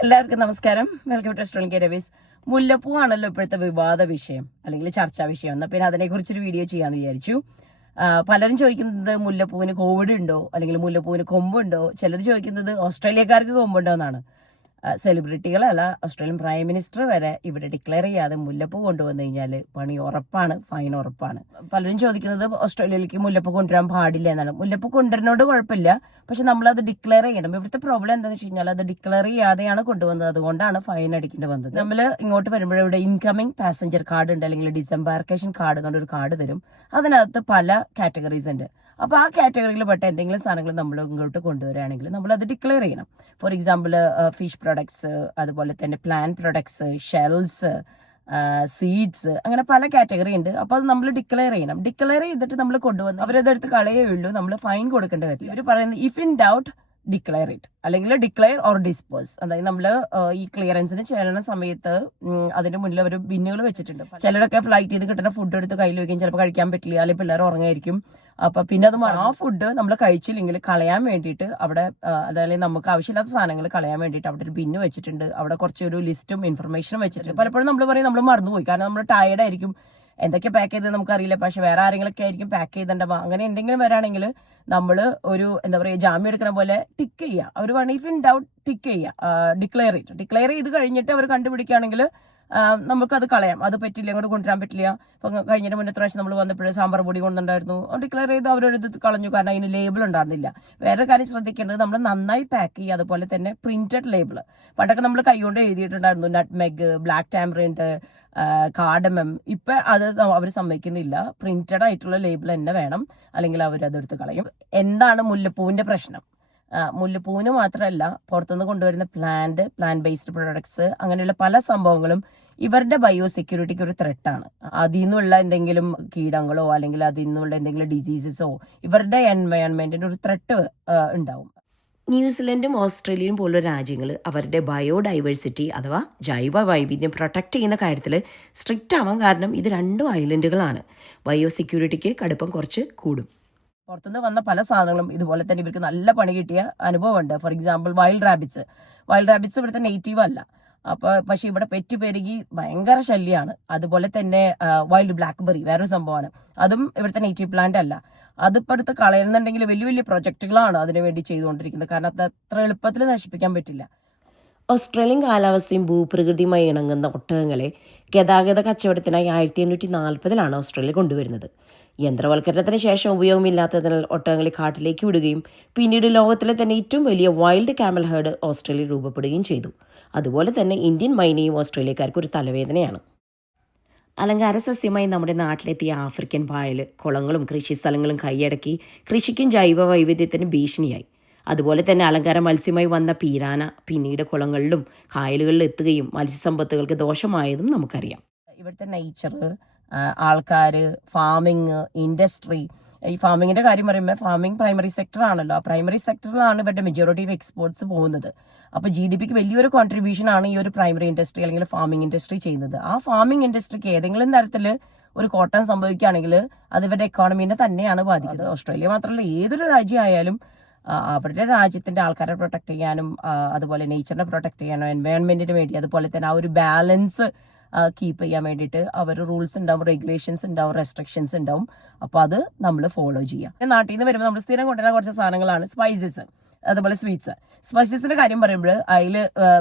എല്ലാവർക്കും നമസ്കാരം. Welcome to astrology Ravi's. മുല്ലപ്പൂ ആണല്ലോ ഇപ്പോഴത്തെ വിവാദ വിഷയം അല്ലെങ്കിൽ ചർച്ചാ വിഷയം. എന്നാൽ പിന്നെ അതിനെക്കുറിച്ചൊരു വീഡിയോ ചെയ്യാമെന്ന് വിചാരിച്ചു. പലരും ചോദിക്കുന്നത് മുല്ലപ്പൂവിന് കോവിഡ് ഉണ്ടോ അല്ലെങ്കിൽ മുല്ലപ്പൂവിന് കൊമ്പുണ്ടോ. ചിലർ ചോദിക്കുന്നത് ഓസ്ട്രേലിയക്കാർക്ക് കൊമ്പുണ്ടോ എന്നാണ്. സെലിബ്രിറ്റികളല്ല, ഓസ്ട്രേലിയൻ പ്രൈം മിനിസ്റ്റർ വരെ ഇവിടെ ഡിക്ലെയർ ചെയ്യാതെ മുല്ലപ്പൂ കൊണ്ടുവന്നു കഴിഞ്ഞാൽ പണി ഉറപ്പാണ്, ഫൈൻ ഉറപ്പാണ്. പലരും ചോദിക്കുന്നത് ഓസ്ട്രേലിയയിലേക്ക് മുല്ലപ്പൂ കൊണ്ടുവരാൻ പാടില്ല എന്നാണ്. മുല്ലപ്പൂ കൊണ്ടുവരുന്നോട് കുഴപ്പമില്ല, പക്ഷെ നമ്മളത് ഡിക്ലെയർ ചെയ്യണം. ഇവിടുത്തെ പ്രോബ്ലം എന്താണെന്ന് വെച്ച് കഴിഞ്ഞാൽ അത് ഡിക്ലെയർ ചെയ്യാതെയാണ് കൊണ്ടുവന്നത്, അതുകൊണ്ടാണ് ഫൈൻ അടിക്കേണ്ടി വന്നത്. നമ്മൾ ഇങ്ങോട്ട് വരുമ്പോൾ ഇവിടെ ഇൻകമിംഗ് പാസഞ്ചർ കാർഡ് ഉണ്ട്, അല്ലെങ്കിൽ ഡിസംബാർക്കേഷൻ കാർഡ് എന്നൊരു കാർഡ് തരും. അതിനകത്ത് പല കാറ്റഗറീസ് ഉണ്ട്. അപ്പോൾ ആ കാറ്റഗറിയിൽ പെട്ട എന്തെങ്കിലും സാധനങ്ങൾ നമ്മൾ ഇങ്ങോട്ട് കൊണ്ടുവരികയാണെങ്കിൽ നമ്മൾ അത് ഡിക്ലെയർ ചെയ്യണം. ഫോർ എക്സാമ്പിൾ ഫിഷ് പ്രൊഡക്ട്സ്, അതുപോലെ തന്നെ പ്ലാന്റ് പ്രൊഡക്ട്സ്, ഷെൽസ്, സീഡ്സ്, അങ്ങനെ പല കാറ്റഗറി ഉണ്ട്. അപ്പോൾ അത് നമ്മൾ ഡിക്ലെയർ ചെയ്യണം. ഡിക്ലെയർ ചെയ്തിട്ട് നമ്മൾ കൊണ്ടുവന്ന് അവരതെടുത്ത് കളയേ ഉള്ളൂ, നമ്മൾ ഫൈൻ കൊടുക്കേണ്ടി വരില്ല. ഇവർ പറയുന്നത് if in doubt declare it, അല്ലെങ്കിൽ ഡിക്ലെയർ ഓർ ഡിസ്പോസ്. അതായത് നമ്മൾ ഈ ക്ലിയറൻസിന് ചെല്ലുന്ന സമയത്ത് അതിന്റെ മുന്നിൽ ഒരു ബിന്നുകൾ വെച്ചിട്ടുണ്ട്. ചിലരൊക്കെ ഫ്ലൈറ്റ് ചെയ്ത് കിട്ടുന്ന ഫുഡ് എടുത്ത് കയ്യിൽ വെക്കും, ചിലപ്പോൾ കഴിക്കാൻ പറ്റില്ല, അല്ലെങ്കിൽ പിള്ളേർ ഉറങ്ങായിരിക്കും. അപ്പൊ പിന്നെ അത് ആ ഫുഡ് നമ്മൾ കഴിച്ചില്ലെങ്കിൽ കളയാൻ വേണ്ടിയിട്ട് അവിടെ, അതായത് നമുക്ക് ആവശ്യമില്ലാത്ത സാധനങ്ങൾ കളയാൻ വേണ്ടിയിട്ട് അവിടെ ഒരു ബിന്ന് വെച്ചിട്ടുണ്ട്. അവിടെ കുറച്ചൊരു ലിസ്റ്റും ഇൻഫർമേഷനും വെച്ചിട്ടുണ്ട്. പലപ്പോഴും നമ്മൾ പറയും നമ്മൾ മറന്നുപോയി, കാരണം നമ്മൾ ടയർഡ് ആയിരിക്കും, എന്തൊക്കെ പാക്ക് ചെയ്തത് നമുക്കറിയില്ല, പക്ഷെ വേറെ ആരെങ്കിലൊക്കെ ആയിരിക്കും പാക്ക് ചെയ്തിട്ടുണ്ടാവുക. അങ്ങനെ എന്തെങ്കിലും വരാണെങ്കിൽ നമ്മൾ ഒരു എന്താ പറയുക, ജാമ്യം എടുക്കുന്ന പോലെ ടിക്ക് ചെയ്യുക. അവർ വേണം ഇഫ് ഇൻ ഡൗട്ട് ടിക്ക് ചെയ്യുക, ഡിക്ലെയർ ചെയ്ത് കഴിഞ്ഞിട്ട് അവർ കണ്ടുപിടിക്കുകയാണെങ്കിൽ നമുക്കത് കളയാം. അത് പറ്റില്ല, ഇങ്ങോട്ട് കൊണ്ടുവരാൻ പറ്റില്ല. ഇപ്പം കഴിഞ്ഞ മുന്നത്തെ പ്രാവശ്യം നമ്മൾ വന്നപ്പോഴും സാമ്പാർ പൊടി കൊണ്ടുണ്ടായിരുന്നു, ഡിക്ലെയർ ചെയ്ത് അവരൊരിത് കളഞ്ഞു, കാരണം അതിന് ലേബിൾ ഉണ്ടായിരുന്നില്ല. വേറെ കാര്യം ശ്രദ്ധിക്കേണ്ടത്, നമ്മൾ നന്നായി പാക്ക് ചെയ്യുക. അതുപോലെ തന്നെ പ്രിന്റഡ് ലേബിൾ. പണ്ടൊക്കെ നമ്മൾ കൈകൊണ്ട് എഴുതിയിട്ടുണ്ടായിരുന്നു നട്ട്മെഗ്, ബ്ലാക്ക് ടാമറിൻഡ്, കാർഡമം. ഇപ്പൊ അത് അവർ സമ്മതിക്കുന്നില്ല. പ്രിന്റഡ് ആയിട്ടുള്ള ലേബിൾ തന്നെ വേണം, അല്ലെങ്കിൽ അവരതെടുത്ത് കളയും. എന്താണ് മുല്ലപ്പൂവിന്റെ പ്രശ്നം? മുല്ലപ്പൂവിന് മാത്രമല്ല, പുറത്തുനിന്ന് കൊണ്ടുവരുന്ന പ്ലാന്റ് ബേസ്ഡ് പ്രൊഡക്ട്സ്, അങ്ങനെയുള്ള പല സംഭവങ്ങളും ഇവരുടെ ബയോസെക്യൂരിറ്റിക്ക് ഒരു ത്രെട്ടാണ്. അതിൽ നിന്നുള്ള എന്തെങ്കിലും കീടങ്ങളോ അല്ലെങ്കിൽ അതിൽ നിന്നുള്ള എന്തെങ്കിലും ഡിസീസസോ ഇവരുടെ എൻവയോൺമെന്റിന് ഒരു ത്രെട്ട് ഉണ്ടാവും. ന്യൂസിലൻഡും ഓസ്ട്രേലിയയും പോലുള്ള രാജ്യങ്ങൾ അവരുടെ ബയോഡൈവേഴ്സിറ്റി അഥവാ ജൈവ വൈവിധ്യം പ്രൊട്ടക്റ്റ് ചെയ്യുന്ന കാര്യത്തിൽ സ്ട്രിക്റ്റ് ആവാൻ കാരണം ഇത് രണ്ടും ഐലൻഡുകളാണ്. ബയോസെക്യൂരിറ്റിക്ക് കടുപ്പം കുറച്ച് കൂടും. പുറത്തുനിന്ന് വന്ന പല സാധനങ്ങളും ഇതുപോലെ തന്നെ ഇവർക്ക് നല്ല പണി കിട്ടിയ അനുഭവമുണ്ട്. ഫോർ എക്സാമ്പിൾ വൈൽഡ് റാബിറ്റ്സ് ഇവിടുത്തെ നേറ്റീവ് അല്ല. പക്ഷെ ഇവിടെ പെറ്റ് പെരുകി ഭയങ്കര ശല്യമാണ്. അതുപോലെ തന്നെ വൈൽഡ് ബ്ലാക്ക്ബെറി വേറൊരു സംഭവമാണ്, അതും ഇവിടുത്തെ നേറ്റീവ് പ്ലാന്റ് അല്ല. അതിപ്പോൾ അടുത്ത് കളയുന്നുണ്ടെങ്കിൽ വലിയ വലിയ പ്രൊജക്ടുകളാണ് അതിനുവേണ്ടി ചെയ്തുകൊണ്ടിരിക്കുന്നത്, കാരണം അത് അത്ര എളുപ്പത്തിൽ നശിപ്പിക്കാൻ പറ്റില്ല. ഓസ്ട്രേലിയൻ കാലാവസ്ഥയും ഭൂപ്രകൃതിയുമായി ഇണങ്ങുന്ന ഒട്ടകങ്ങളെ ഗതാഗത കച്ചവടത്തിനായി 1840 ഓസ്ട്രേലിയ കൊണ്ടുവരുന്നത്. യന്ത്രവൽക്കരണത്തിന് ശേഷം ഉപയോഗമില്ലാത്തതിനാൽ ഒട്ടകങ്ങളെ കാട്ടിലേക്ക് വിടുകയും പിന്നീട് ലോകത്തിലെ തന്നെ ഏറ്റവും വലിയ വൈൽഡ് കാമൽ ഹേർഡ് ഓസ്ട്രേലിയ രൂപപ്പെടുകയും ചെയ്തു. അതുപോലെ തന്നെ ഇന്ത്യൻ മൈനയും ഓസ്ട്രേലിയക്കാർക്ക് ഒരു തലവേദനയാണ്. അലങ്കാര സസ്യമായി നമ്മുടെ നാട്ടിലെത്തിയ ആഫ്രിക്കൻ പായൽ കുളങ്ങളും കൃഷിസ്ഥലങ്ങളും കൈയടക്കി കൃഷിക്കും ജൈവ വൈവിധ്യത്തിനും ഭീഷണിയായി. അതുപോലെ തന്നെ അലങ്കാര മത്സ്യമായി വന്ന പീരാന പിന്നീട് കുളങ്ങളിലും കായലുകളിലും എത്തുകയും മത്സ്യസമ്പത്തുകൾക്ക് ദോഷമായതും നമുക്കറിയാം. ഇവിടുത്തെ നേച്ചർ, ആൾക്കാർ, ഫാമിങ്, ഇൻഡസ്ട്രി. ഈ ഫാമിങ്ങിന്റെ കാര്യം പറയുമ്പോൾ ഫാമിംഗ് പ്രൈമറി സെക്ടർ ആണല്ലോ. ആ പ്രൈമറി സെക്ടറിലാണ് ഇവരുടെ മെജോറിറ്റി ഓഫ് എക്സ്പോർട്സ് പോകുന്നത്. അപ്പോൾ GDPക്ക് വലിയൊരു കോൺട്രിബ്യൂഷൻ ആണ് ഈ ഒരു പ്രൈമറി ഇൻഡസ്ട്രി അല്ലെങ്കിൽ ഫാമിംഗ് ഇൻഡസ്ട്രി ചെയ്യുന്നത്. ആ ഫാമിംഗ് ഇൻഡസ്ട്രിക്ക് ഏതെങ്കിലും തരത്തിൽ ഒരു കോട്ടം സംഭവിക്കുകയാണെങ്കിൽ അത് ഇവരുടെ എക്കോണമീനെ തന്നെയാണ് ബാധിക്കുന്നത്. ഓസ്ട്രേലിയ മാത്രമല്ല, ഏതൊരു രാജ്യമായാലും അവരുടെ രാജ്യത്തിന്റെ ആൾക്കാരെ പ്രൊട്ടക്ട് ചെയ്യാനും അതുപോലെ നേച്ചറിനെ പ്രൊട്ടക്ട് ചെയ്യാനും എൻവയോൺമെന്റിന് വേണ്ടി, അതുപോലെ തന്നെ ആ ഒരു ബാലൻസ് കീപ്പ് ചെയ്യാൻ വേണ്ടിയിട്ട് അവർ റൂൾസ് ഉണ്ടാവും, റെഗുലേഷൻസ് ഉണ്ടാവും, റെസ്ട്രിക്ഷൻസ് ഉണ്ടാവും. അപ്പോൾ അത് നമ്മൾ ഫോളോ ചെയ്യാം. നാട്ടിൽ നിന്ന് വരുമ്പോൾ നമ്മൾ സ്ഥിരം കൊണ്ടുവരുന്ന കുറച്ച് സാധനങ്ങളാണ് സ്പൈസസ്, അതുപോലെ സ്വീറ്റ്സ്. സ്പൈസസിന്റെ കാര്യം പറയുമ്പോൾ അതിൽ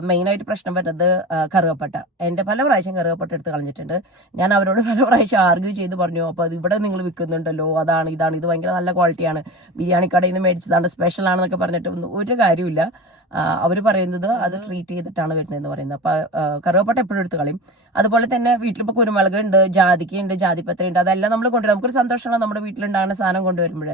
മെയിനായിട്ട് പ്രശ്നം വരുന്നത് കറുവപ്പട്ട. എൻ്റെ പല പ്രാവശ്യം കറുവപ്പട്ട എടുത്ത് കളഞ്ഞിട്ടുണ്ട്. ഞാൻ അവരോട് പല പ്രാവശ്യം ആർഗ്യൂ ചെയ്ത് പറഞ്ഞു, അപ്പോൾ അത് ഇവിടെ നിങ്ങൾ വിൽക്കുന്നുണ്ടല്ലോ, അതാണ് ഇതാണ്, ഇത് ഭയങ്കര നല്ല ക്വാളിറ്റിയാണ്, ബിരിയാണി കടയിൽ നിന്ന് മേടിച്ചതാണ്, സ്പെഷ്യൽ ആണെന്നൊക്കെ പറഞ്ഞിട്ട് ഒരു കാര്യമില്ല. അവർ പറയുന്നത് അത് ട്രീറ്റ് ചെയ്തിട്ടാണ് വരുന്നതെന്ന് പറയുന്നത്. അപ്പോൾ കറുവപ്പട്ട എപ്പോഴും എടുത്ത് കളയും. അതുപോലെ തന്നെ വീട്ടിലിപ്പോൾ കുരുമുളക് ഉണ്ട്, ജാതിക്ക ഉണ്ട്, ജാതിപത്ര ഉണ്ട്, അതെല്ലാം നമ്മൾ കൊണ്ടുവരും. നമുക്കൊരു സന്തോഷമാണ് നമ്മുടെ വീട്ടിലുണ്ടാകുന്ന സാധനം കൊണ്ടുവരുമ്പോൾ.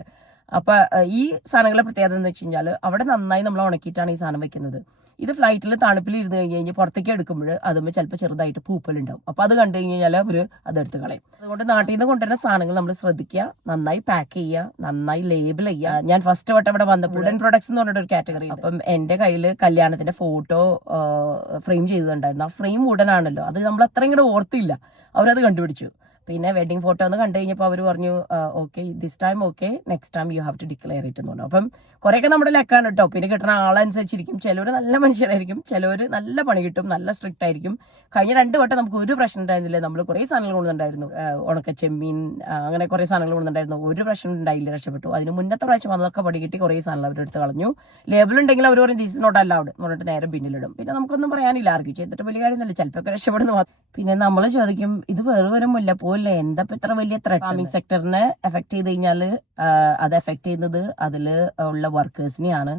അപ്പൊ ഈ സാധനങ്ങളെ പ്രത്യേകത എന്ന് വെച്ച് കഴിഞ്ഞാൽ അവിടെ നന്നായി നമ്മൾ ഉണക്കിയിട്ടാണ് ഈ സാധനം വെക്കുന്നത്. ഇത് ഫ്ലൈറ്റിൽ തണുപ്പിൽ ഇരുന്ന് കഴിഞ്ഞ് പുറത്തേക്ക് എടുക്കുമ്പോൾ അതുമ്പോൾ ചിലപ്പോൾ ചെറുതായിട്ട് പൂപ്പലുണ്ടാവും. അപ്പൊ അത് കണ്ടു കഴിഞ്ഞാൽ അവർ അതെടുത്ത് കളയും. അതുകൊണ്ട് നാട്ടിൽ നിന്ന് കൊണ്ടുവരുന്ന സാധനങ്ങൾ നമ്മൾ ശ്രദ്ധിക്കുക, നന്നായി പാക്ക് ചെയ്യുക, നന്നായി ലേബിൾ ചെയ്യുക. ഞാൻ ഫസ്റ്റ് വട്ടം ഇവിടെ വന്ന വുഡൻ പ്രൊഡക്ട്സ് എന്ന് പറഞ്ഞിട്ട് ഒരു കാറ്റഗറി. അപ്പം എന്റെ കയ്യിൽ കല്യാണത്തിന്റെ ഫോട്ടോ ഫ്രെയിം ചെയ്തിട്ടുണ്ടായിരുന്നു. ആ ഫ്രെയിം വുഡൻ ആണല്ലോ, അത് നമ്മൾ അത്രയും കൂടെ ഓർത്തില്ല, അവരത് കണ്ടുപിടിച്ചു. പിന്നെ വെഡിങ് ഫോട്ടോ ഒന്ന് കണ്ടു കഴിഞ്ഞപ്പോൾ അവർ പറഞ്ഞു okay this time okay, next time you have to declare it എന്ന് പറഞ്ഞു. അപ്പം കുറെയൊക്കെ നമ്മുടെ ലെക്കാണ് കേട്ടോ. പിന്നെ കിട്ടുന്ന ആളനുസരിച്ചിരിക്കും. ചിലവർ നല്ല മനുഷ്യരായിരിക്കും, ചിലവർ നല്ല പണി കിട്ടും, നല്ല സ്ട്രിക്റ്റ് ആയിരിക്കും. കഴിഞ്ഞ 2 വട്ടം നമുക്ക് ഒരു പ്രശ്നം ഉണ്ടായിരുന്നില്ല. നമ്മൾ കുറേ സാധനങ്ങൾ കൊണ്ടുണ്ടായിരുന്നു, ഉണക്ക ചെമ്മീൻ, അങ്ങനെ കുറേ സാധനങ്ങൾ കൊണ്ടുണ്ടായിരുന്നു. ഒരു പ്രശ്നം ഉണ്ടായില്ല, രക്ഷപ്പെട്ടു. അതിന് മുന്നത്തെ പ്രാവശ്യം വന്നതൊക്കെ പണി കിട്ടി, കുറേ സാധനങ്ങൾ അവരെടുത്ത് കളഞ്ഞു. ലേബിൾ ഉണ്ടെങ്കിൽ അവർ പറയും ദിസ് ഇസ് നോട്ട് അലൗഡ് എന്ന് പറഞ്ഞിട്ട് നേരെ പിന്നിലിടും. പിന്നെ നമുക്കൊന്നും പറയാനില്ല, ആർക്കും ചെയ്തിട്ട് വലിയ കാര്യമൊന്നുമില്ല, ചിലപ്പോൾ രക്ഷപ്പെടുന്നു മാത്രം. പിന്നെ നമ്മൾ ചോദിക്കും, ഇത് വെറും ഒരു മുല്ലപ്പൂവല്ലേ, എന്താ ഇത്ര വലിയ ത്രെറ്റ്? ഫാമിംഗ് സെക്ടറിനെ എഫക്ട് ചെയ്ത് കഴിഞ്ഞാൽ അത് എഫക്ട് ചെയ്യുന്നത് അതിൽ ഉള്ള വർക്കേഴ്സിനെയാണ്,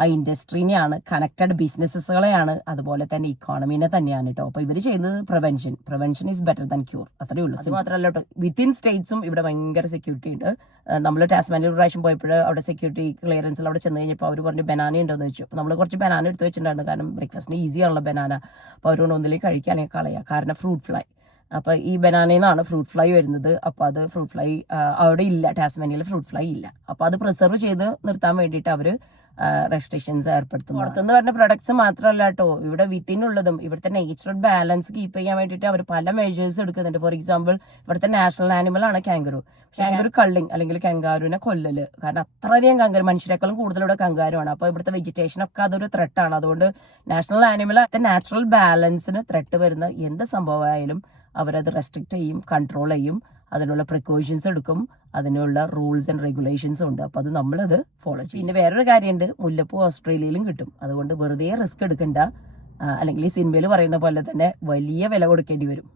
ആ ഇൻഡസ്ട്രീനെയാണ്, കണക്റ്റഡ് ബിസിനസ്സുകളെയാണ്, അതുപോലെ തന്നെ ഇക്കോണമീനെ തന്നെയാണ് കേട്ടോ. അപ്പൊ ഇവർ ചെയ്യുന്നത് prevention is better than cure, അത്രേ ഉള്ളൂ. അത് മാത്രമല്ല കേട്ടോ, വിത്തിൻ സ്റ്റേറ്റ്സും ഇവിടെ ഭയങ്കര സെക്യൂരിറ്റി ഉണ്ട്. നമ്മൾ ടാസ്മാനിയ ഒരു പ്രാവശ്യം പോയപ്പോൾ അവിടെ സെക്യൂരിറ്റി ക്ലിയറൻസിൽ അവിടെ ചെന്ന് കഴിഞ്ഞപ്പോൾ അവർ പറഞ്ഞു ബനാന ഉണ്ടോന്ന് ചോദിച്ചു. അപ്പോൾ നമ്മൾ കുറച്ച് ബനാന എടുത്ത് വെച്ചിട്ടുണ്ടായിരുന്നു, കാരണം ബ്രേക്ക്ഫാസ്റ്റിന് ഈസി ആണല്ലോ ബനാന. അപ്പോൾ അവരോട് ഒന്നിലേക്ക് കഴിക്കാനേ കളയാം, കാരണം ഫ്രൂട്ട് ഫ്ലൈ. അപ്പൊ ഈ ബനാനയിൽ നിന്നാണ് ഫ്രൂട്ട് ഫ്ലൈ വരുന്നത്. അപ്പൊ അത് ഫ്രൂട്ട് ഫ്ലൈ അവിടെ ഇല്ല, ടാസ്മാനിയയിൽ ഫ്രൂട്ട് ഫ്ലൈ ഇല്ല. അപ്പൊ അത് പ്രിസർവ് ചെയ്ത് നിർത്താൻ വേണ്ടിയിട്ട് അവര് റെസ്ട്രിക്ഷൻസ് ഏർപ്പെടുത്തുന്നു. പുറത്തുനിന്ന് വരുന്ന പ്രൊഡക്ട്സ് മാത്രമല്ല കേട്ടോ, ഇവിടെ വിത്തിനുള്ളതും ഇവിടുത്തെ നേച്ചുറൽ ബാലൻസ് കീപ്പ് ചെയ്യാൻ വേണ്ടിയിട്ട് അവർ പല മെഷേഴ്സ് എടുക്കുന്നുണ്ട്. ഫോർ എക്സാമ്പിൾ, ഇവിടുത്തെ നാഷണൽ ആനിമൽ ആണ് കാങ്കറു. കാങ്കറു കള്ളിങ് അല്ലെങ്കിൽ കങ്കാരുവിനെ കൊല്ലല്, കാരണം അത്രയധികം കങ്കാരു, മനുഷ്യരെക്കാളും കൂടുതൽ ഇവിടെ കങ്കാരുമാണ്. അപ്പൊ ഇവിടുത്തെ വെജിറ്റേഷൻ ഒക്കെ അതൊരു ത്രെട്ടാണ്. അതുകൊണ്ട് നാഷണൽ ആനിമൽ നാച്ചുറൽ ബാലൻസിന് ത്രെട്ട് വരുന്ന എന്ത് സംഭവമായാലും അവരത് റെസ്ട്രിക്ട് ചെയ്യും, കൺട്രോൾ ചെയ്യും, അതിനുള്ള പ്രിക്കോഷൻസ് എടുക്കും, അതിനുള്ള റൂൾസ് ആൻഡ് റെഗുലേഷൻസും ഉണ്ട്. അപ്പൊ അത് നമ്മളത് ഫോളോ ചെയ്യും. പിന്നെ വേറൊരു കാര്യമുണ്ട്, മുല്ലപ്പൂ ഓസ്ട്രേലിയയിലും കിട്ടും. അതുകൊണ്ട് വെറുതെ റിസ്ക് എടുക്കണ്ട, അല്ലെങ്കിൽ ഈ സിനിമയിൽ പറയുന്ന പോലെ തന്നെ വലിയ വില കൊടുക്കേണ്ടി വരും.